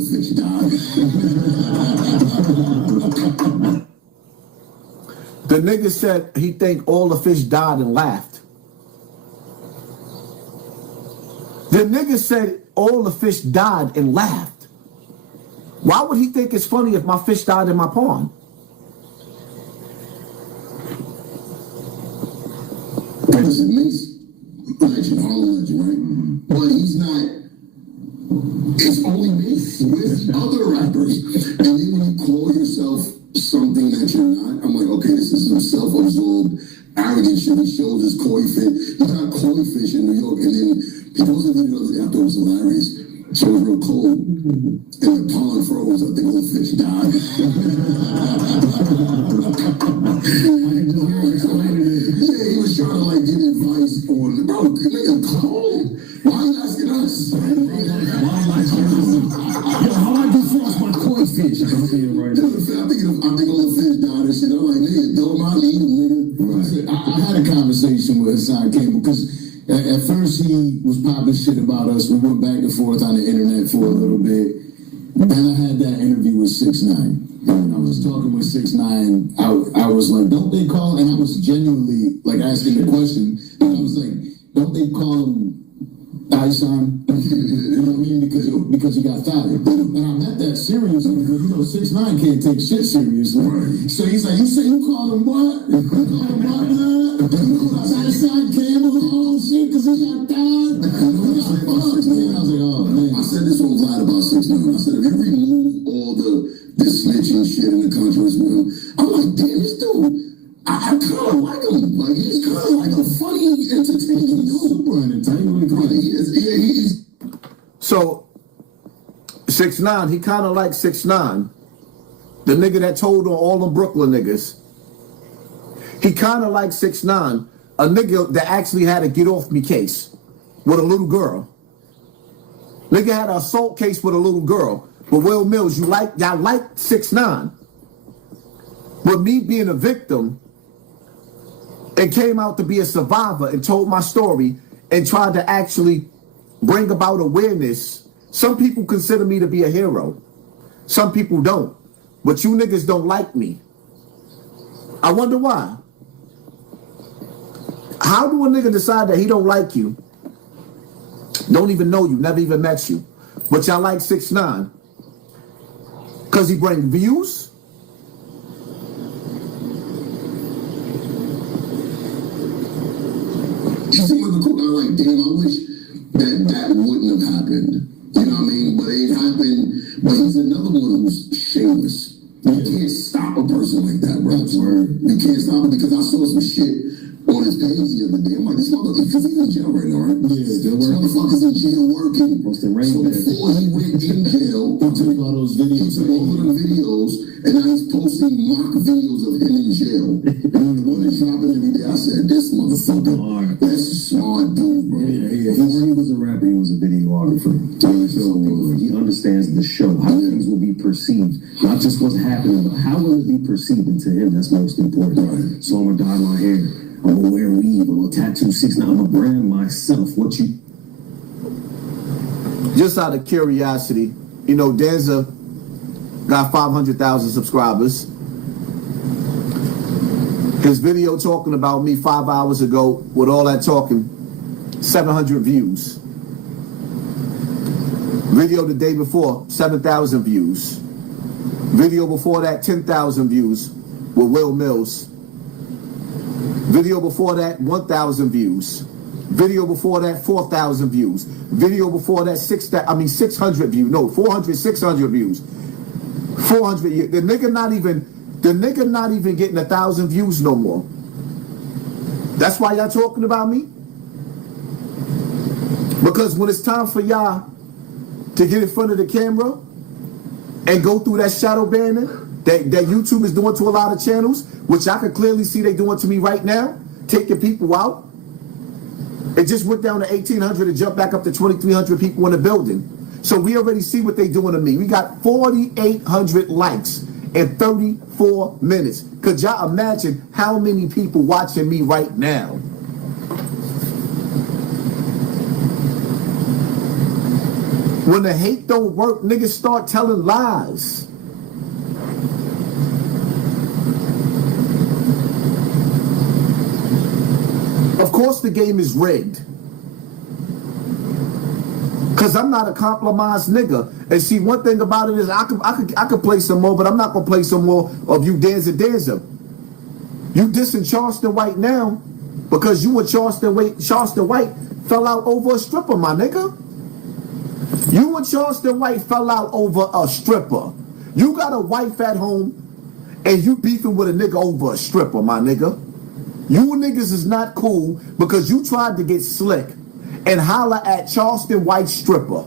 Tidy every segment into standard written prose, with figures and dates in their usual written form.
the fish died. The nigga said he think all the fish died and laughed. The nigga said all the fish died and laughed. Why would he think it's funny if my fish died in my pond? Because it makes legend, all legend, right? But he's not. It's only me with other rappers. And then when you call yourself something that you're not, I'm like, okay, this is some self-absorbed, arrogant shit. He shows his koi fish. He got koi fish in New York, and then he goes in the video the other day. I thought it was hilarious. So it was real cold, and the pond froze. I think all the fish died. Yeah, he was trying to like get advice on, bro, nigga, cold. Why are you asking us? How I defrost my koi fish? I'm thinking right now. I think all the fish died and shit. I'm like, nigga, don't mind eating, nigga. Right. I had a conversation with Hassan Campbell because at first he was popping shit about us. We went back and forth on the internet for a little bit. Then I had that interview with 6ix9ine. And when I was talking with 6ix9ine, I was like, don't they call, and I was genuinely like asking the question, and I was like, don't they call him Hassan? You know what I mean? Because he got fired. And I meant that seriously because, 6ix9ine can't take shit seriously. So he's like, you call him what? You call him what? Hassan Campbell, oh shit, because he got fired. I was like, oh man. I said this on Vlad about 6ix9ine. I said, if you remove all the snitching shit in the country, I'm like, damn, this dude, I kind of like him. Like, he's kind of like a funny, entertaining dude. Super entertaining. He's So 6ix9ine, he kind of like 6ix9ine, the nigga that told on all them Brooklyn niggas. He kind of like 6ix9ine, a nigga that actually had a get off me case with a little girl. Nigga had an assault case with a little girl. But Wil Milz, y'all like 6ix9ine. But me being a victim and came out to be a survivor and told my story and tried to actually bring about awareness. Some people consider me to be a hero. Some people don't. But you niggas don't like me. I wonder why. How do a nigga decide that he don't like you? Don't even know you, never even met you. But y'all like 6ix9ine? Because he bring views? He seemed like a cool guy. Like, damn, I wish that wouldn't have happened. You know what I mean? But it happened. But he's another one who's shameless. You can't stop a person like that, bro. You can't stop it because I saw some shit on his page the other day. I'm like, this motherfucker, because he's in jail right now, right? Yeah, still this working. motherfucker's in jail working. What's the rain So before he went in jail, He took all those he videos. took all of the videos, and now he's posting mock videos of him in jail. And the one that's dropping every day. I said, this motherfucker, that's a smart dude, bro. Yeah. Before he was a rapper, he was a videographer. So he understands the show, how things will be perceived. Not just what's happening, but how will it be perceived? And to him, that's most important. Right. So I'm gonna dye my hair. I'm gonna wear weave. I'm gonna tattoo 6ix9ine. I'm gonna brand myself. What you? Just out of curiosity, Danza got 500,000 subscribers. His video talking about me 5 hours ago with all that talking, 700 views. Video the day before, 7,000 views. Video before that, 10,000 views with Wil Milz. Video before that, 1,000 views. Video before that, 4,000 views. Video before that, 600 views. No, 400, 600 views. 400. The nigga not even getting 1,000 views no more. That's why y'all talking about me? Because when it's time for y'all to get in front of the camera and go through that shadow banning that YouTube is doing to a lot of channels, which I can clearly see they doing to me right now, taking people out. It just went down to 1,800 and jumped back up to 2,300 people in the building. So we already see what they doing to me. We got 4,800 likes in 34 minutes. Could y'all imagine how many people watching me right now? When the hate don't work, niggas start telling lies. Of course the game is rigged. Cause I'm not a compromised nigga. And see, one thing about it is I could play some more, but I'm not gonna play some more of you Danza. You dissing Charleston White now because you and Charleston White fell out over a stripper, my nigga. You and Charleston White fell out over a stripper. You got a wife at home and you beefing with a nigga over a stripper, my nigga. You niggas is not cool because you tried to get slick and holler at Charleston White's stripper.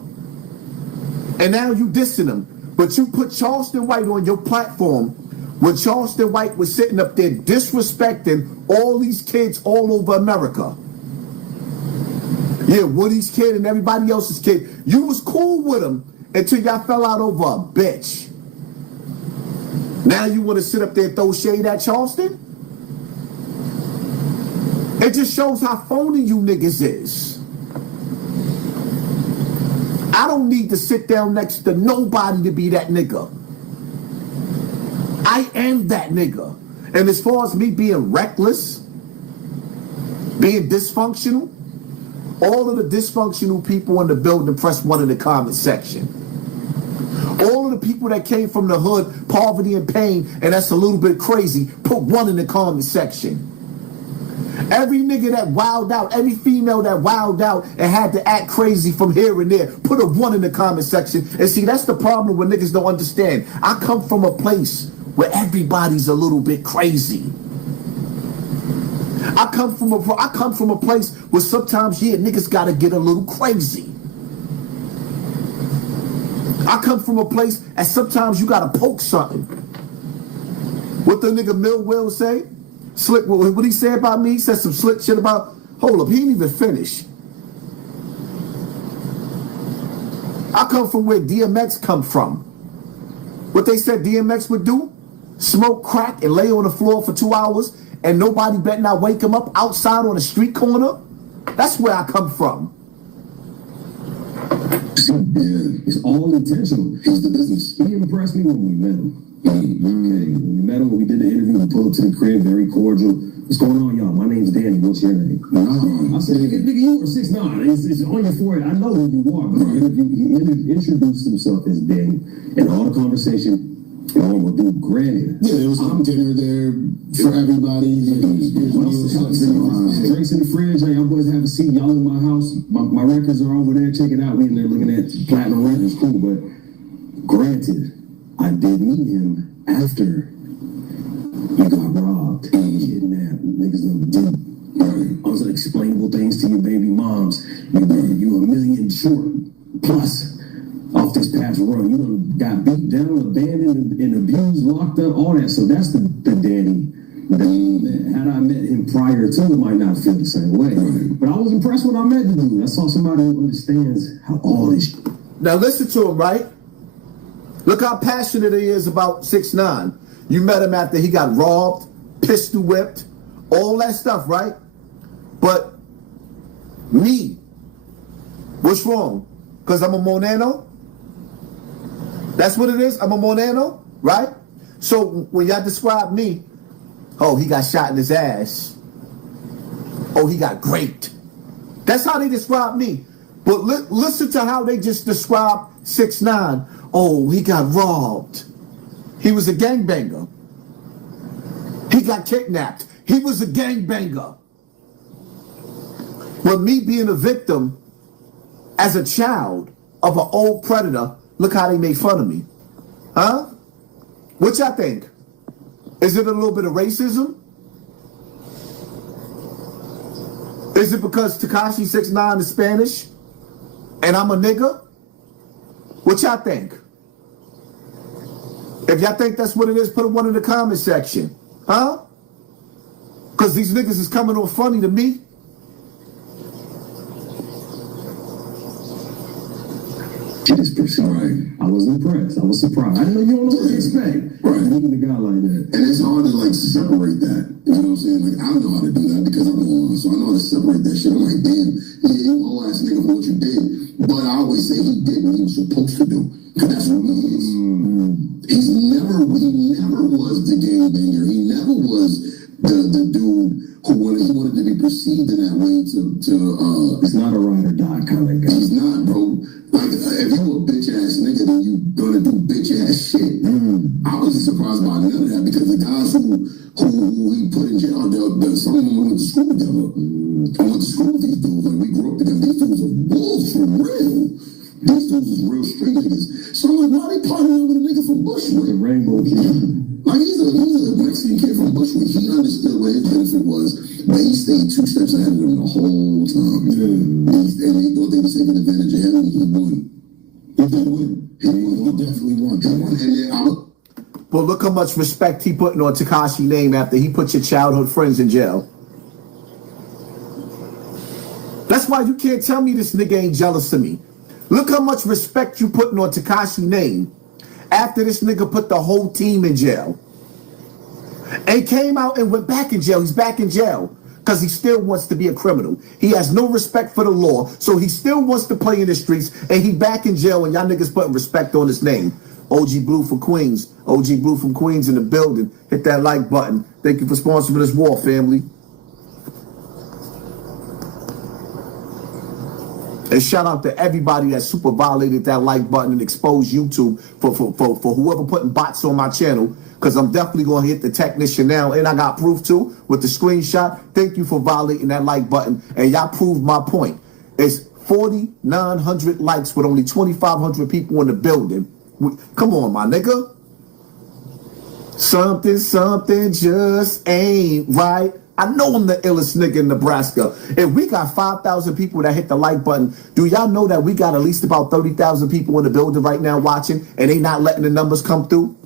And now you dissing him. But you put Charleston White on your platform when Charleston White was sitting up there disrespecting all these kids all over America. Yeah, Woody's kid and everybody else's kid. You was cool with him until y'all fell out over a bitch. Now you want to sit up there and throw shade at Charleston? It just shows how phony you niggas is. I don't need to sit down next to nobody to be that nigga. I am that nigga. And as far as me being reckless, being dysfunctional, all of the dysfunctional people in the building press 1 in the comment section. All of the people that came from the hood, poverty and pain, and that's a little bit crazy, put 1 in the comment section. Every nigga that wilded out, every female that wilded out and had to act crazy from here and there, put a 1 in the comment section. And see, that's the problem when niggas don't understand. I come from a place where everybody's a little bit crazy. I come from a place where sometimes, yeah, niggas gotta get a little crazy. I come from a place and sometimes you gotta poke something. What the nigga Wil say? Slick, what he said about me? He said some slick shit about, hold up, he didn't even finish. I come from where DMX come from. What they said DMX would do? Smoke crack and lay on the floor for 2 hours and nobody better not wake him up outside on a street corner? That's where I come from. Yeah, it's all intentional. He's the business. He impressed me when we met him. Okay, when we met him, when we did the interview, we pulled up to the crib, very cordial. What's going on, y'all? My name's Danny. What's your name? I said, nigga, you were 6'9". It's on your forehead. I know who you are. But he introduced himself as Danny. And all the conversation, we'll do granted. Yeah, there was some dinner there for everybody. Drinks in the fridge. Hey, y'all boys have a seat. Y'all in my house. My records are over there. Check it out. We in there looking at platinum records. Cool, but granted, I did meet him after you got robbed, kidnapped, niggas did unexplainable things to your baby moms. You $1 million short plus off this past run. You done got beat down, abandoned, and abused, locked up, all that. So that's the Danny that I met. Had I met him prior to, it might not feel the same way. But I was impressed when I met the dude. I saw somebody who understands how all this. Now listen to him, right? Look how passionate he is about 6ix9ine. You met him after he got robbed, pistol whipped, all that stuff, right? But me, what's wrong? Because I'm a Monano? That's what it is? I'm a Monano, right? So when y'all describe me, oh, he got shot in his ass. Oh, he got raped. That's how they describe me. But listen to how they just describe 6ix9ine. Oh, he got robbed. He was a gangbanger. He got kidnapped. He was a gangbanger. But me being a victim as a child of an old predator, look how they made fun of me. Huh? What y'all think? Is it a little bit of racism? Is it because Tekashi 6ix9ine is Spanish and I'm a nigga? What y'all think? If y'all think that's what it is, put a 1 in the comment section. Huh? Because these niggas is coming on funny to me. It is perceived. Right. I was impressed. I was surprised. I didn't know you don't know what to expect. Right. Meeting a guy like that. And it's hard to like separate that. You know what I'm saying? Like I don't know how to do that because I'm on motherfucker, so I know how to separate that shit. I'm like, damn, yeah, you a whole ass nigga for what you did. But I always say he did what he was supposed to do, because that's what he is. He never was the gangbanger. He never was the dude who wanted to be perceived in that way He's not a ride or die kind of guy. He's not, bro. Like, if you a bitch ass nigga, then you gonna do bitch ass shit. I wasn't surprised by none of that, because the guys who he put in jail, some of them went to school together. I went to school with these dudes. Like, we grew up together. These dudes are wolves for real. These dudes is real street niggas. So I'm like, why they partnering with a nigga from Bushwick? The Rainbow Kid. Like, he's a Mexican kid from Bushwick. He understood what his benefit was, but he stayed 2 steps ahead of them the whole time. And they thought they were taking advantage of him, and he won. He did win. He definitely won. He won. And then But look how much respect he putting on Tekashi's name after he put your childhood friends in jail. That's why you can't tell me this nigga ain't jealous of me. Look how much respect you putting on Tekashi's name after this nigga put the whole team in jail. And came out and went back in jail. He's back in jail because he still wants to be a criminal. He has no respect for the law, so he still wants to play in the streets, and he back in jail, and y'all niggas putting respect on his name. OG Blue from Queens. OG Blue from Queens in the building. Hit that like button. Thank you for sponsoring this war, family. And shout out to everybody that super violated that like button and exposed YouTube for whoever putting bots on my channel, because I'm definitely going to hit the technician now, and I got proof too with the screenshot. Thank you for violating that like button, and y'all proved my point. It's 4,900 likes with only 2,500 people in the building. Come on, my nigga. Something just ain't right. I know I'm the illest nigga in Nebraska. If we got 5,000 people that hit the like button, do y'all know that we got at least about 30,000 people in the building right now watching, and they not letting the numbers come through?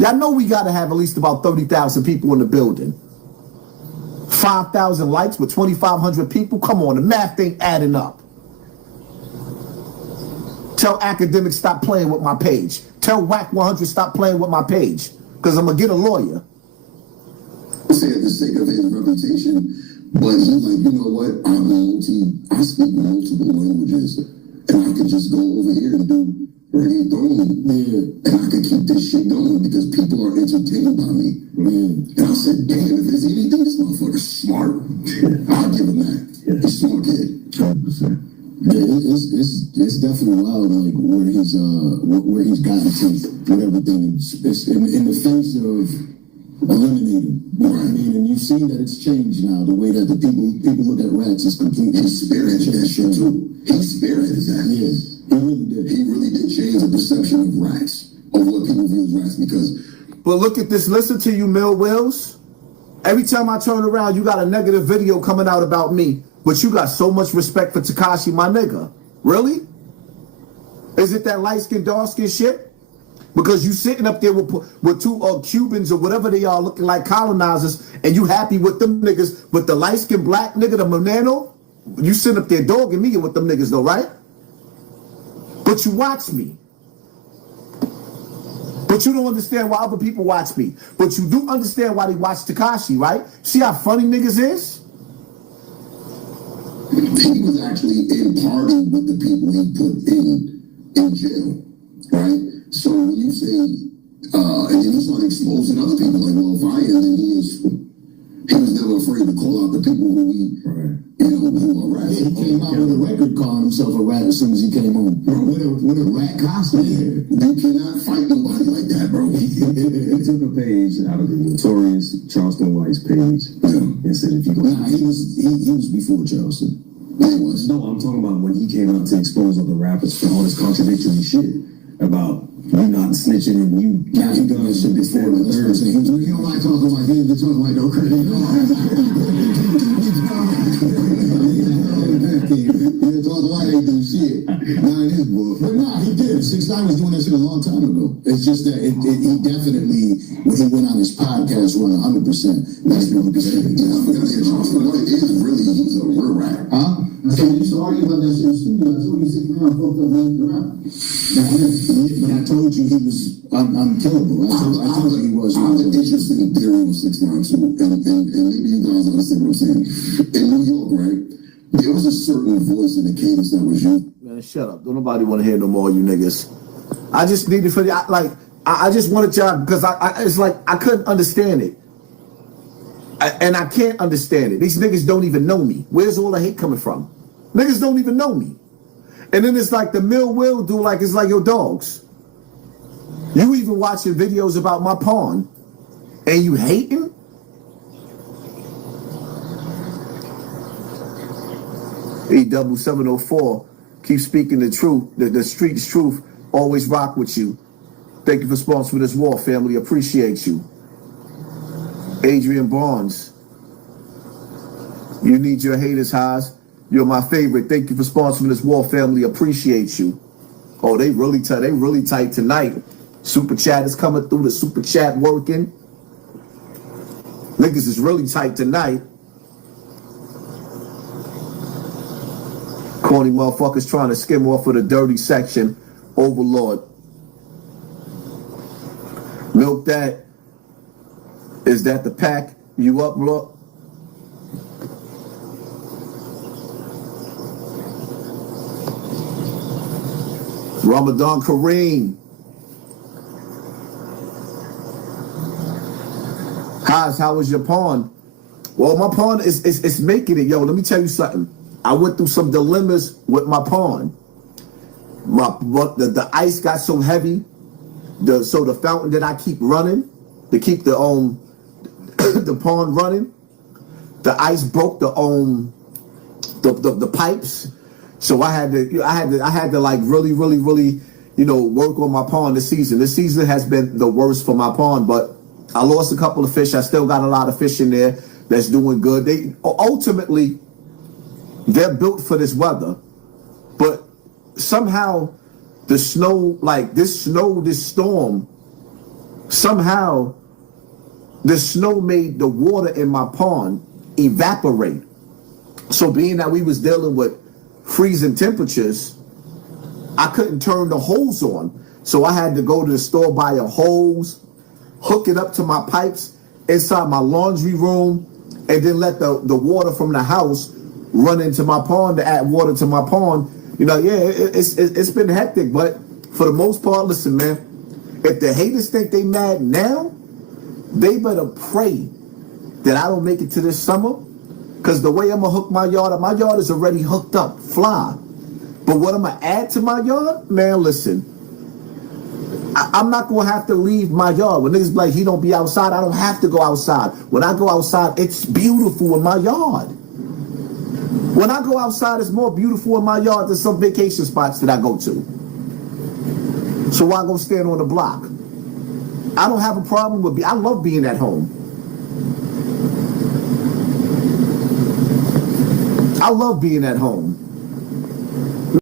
Y'all know we got to have at least about 30,000 people in the building. 5,000 likes with 2,500 people? Come on, the math ain't adding up. Tell academics stop playing with my page. Tell WAC 100 stop playing with my page, because I'm going to get a lawyer. Say at the sake of his reputation, but he's like, you know what? I speak multiple languages, and I can just go over here and do reggaeton, and I can keep this shit going because people are entertained by me. And I said, damn, if there's anything, this motherfucker's smart. I'll give him that. He's a smart kid. 100%. Yeah, it's definitely wild, like where he's gotten to with everything. It's in the face of eliminating. You know what I mean? And you see that it's changed now. The way that the people look at rats is completely. He spearheaded that shit too. He spearheaded that. Yeah, he really did. He really did change the perception of rats, of what people view as rats. Because, but look at this. Listen to you, Wil Milz. Every time I turn around, you got a negative video coming out about me. But you got so much respect for Tekashi, my nigga. Really? Is it that light-skinned, dark-skinned shit? Because you sitting up there with two Cubans or whatever they are looking like colonizers, and you happy with them niggas, but the light-skinned black nigga, the Monano, you sitting up there dogging me with them niggas though, right? But you watch me. But you don't understand why other people watch me. But you do understand why they watch Tekashi, right? See how funny niggas is? he was actually in party with the people he put in jail, right? So when you say, and then he started exposing other people, like, well, if I am, then he was never afraid to call out the people who who are rats. He came out with a record calling himself a rat as soon as he came home. Bro, with a rat costume. You cannot fight nobody like that, bro. He took a page out of the notorious Charleston White's page and said, if you go... Nah, he was before Charleston. Yeah, he was. No, I'm talking about when he came out to expose other rappers for all this contradictory shit about you not snitching and you carrying guns and this, that, and the third. He don't like talking like he ain't been talking like no crazy. He didn't talk like he do shit. Not in his book. But nah, he did. 6ix9ine was doing that shit a long time ago. It's just that he definitely, when he went on his podcast, won 100%. That's 100%. Yeah, I forgot that Charleston White is really, he's a real rat. Huh? So we used to argue about that shit in the studio. I told you 6 9 fucked up man rap. But I told you he was unkillable. I told you he was. I have an interesting theory with 6 9 too, and maybe you guys understand what I'm saying. In New York, right, there was a certain voice in the cadence that was used. Man, shut up. Don't nobody want to hear no more, you niggas. I just needed for I just wanted y'all, because it's like I couldn't understand it. And I can't understand it. These niggas don't even know me. Where's all the hate coming from? Niggas don't even know me. And then it's like the Will do, like it's like your dogs. You even watching videos about my pawn and you hating? E-double-704, keep speaking the truth, the street's truth, always rock with you. Thank you for sponsoring this war, family. Appreciate you. Adrian Barnes, you need your haters, Haas. You're my favorite. Thank you for sponsoring this war, family. Appreciate you. Oh, they really tight. They really tight tonight. Super chat is coming through. The super chat working. Niggas is really tight tonight. Corny motherfuckers trying to skim off of the dirty section. Overlord. Milk that. Is that the pack? You up, bro? Ramadan Kareem. Haas, how was your pawn? Well, my pawn is making it. Yo, let me tell you something. I went through some dilemmas with my pawn. The ice got so heavy. So the fountain that I keep running to keep the the pawn running, the ice broke the pipes. So I had to like really work on my pawn this season. This season has been the worst for my pawn, but I lost a couple of fish. I still got a lot of fish in there that's doing good. They ultimately they're built for this weather, but somehow the snow, like this storm, somehow the snow made the water in my pond evaporate. So being that we was dealing with freezing temperatures, I couldn't turn the hose on. So I had to go to the store, buy a hose, hook it up to my pipes inside my laundry room, and then let the water from the house run into my pond to add water to my pond. You know, yeah, it's been hectic, but for the most part, listen, man, if the haters think they mad now, they better pray that I don't make it to this summer, because the way I'm going to hook my yard is already hooked up, fly. But what I'm going to add to my yard, man, listen, I'm not going to have to leave my yard. When niggas be like, he don't be outside, I don't have to go outside. When I go outside, it's beautiful in my yard. When I go outside, it's more beautiful in my yard than some vacation spots that I go to. So why go stand on the block? I don't have a problem with I love being at home. I love being at home.